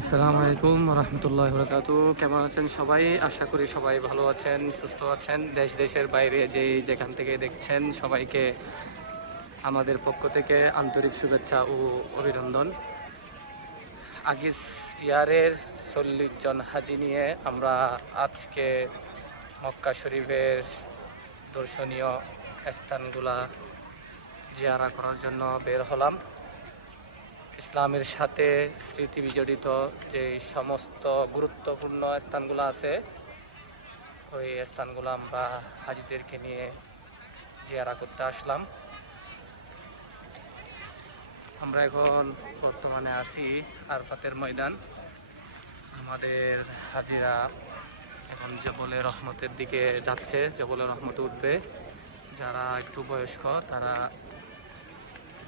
আসসালামু আলাইকুম রহমতুল্লাহি ওয়া বারাকাতুহু। কেমন আছেন সবাই? আশা করি সবাই ভালো আছেন, সুস্থ আছেন। দেশের বাইরে যেখান থেকে দেখছেন সবাইকে আমাদের পক্ষ থেকে আন্তরিক শুভেচ্ছা ও অভিনন্দন। আগের ইয়ারের 40 জন হাজি নিয়ে আমরা আজকে মক্কা শরীফের দর্শনীয় স্থানগুলা জিয়ারা করার জন্য বের হলাম। ইসলামের সাথে স্মৃতি বিজড়িত যে সমস্ত গুরুত্বপূর্ণ স্থানগুলো আছে, ওই স্থানগুলো আমরা হাজিদেরকে নিয়ে জিয়ারা করতে আসলাম। আমরা এখন বর্তমানে আছি আরফাতের ময়দান। আমাদের হাজিরা এখন জবলে রহমতের দিকে যাচ্ছে, জবলে রহমতে উঠবে। যারা একটু বয়স্ক তারা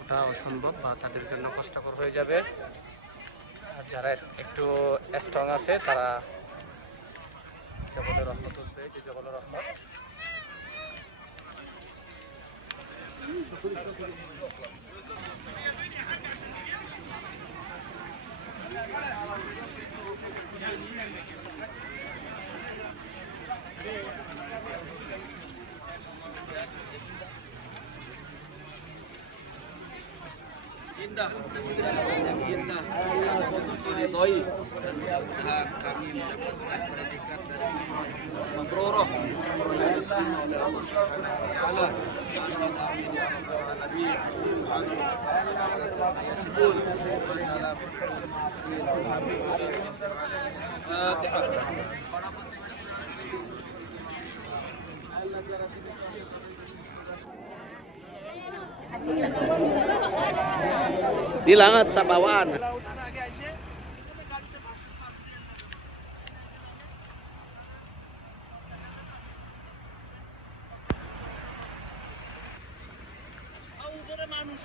ওটা অসম্ভব বা তাদের জন্য কষ্টকর হয়ে যাবে, আর যারা একটু স্ট্রং আছে তারা জবলে রহমত উঠবে। যে জবলে রহমত indah, yang indah, diridhoi, dan mudah-mudahan kami mendapatkan predikat dari mabrurah yang diterima oleh Allah Subhanahu wa taala. Amin ya rabbal alamin. Yasibun. Fatihah. Dilangat sa bawaan. মানুষ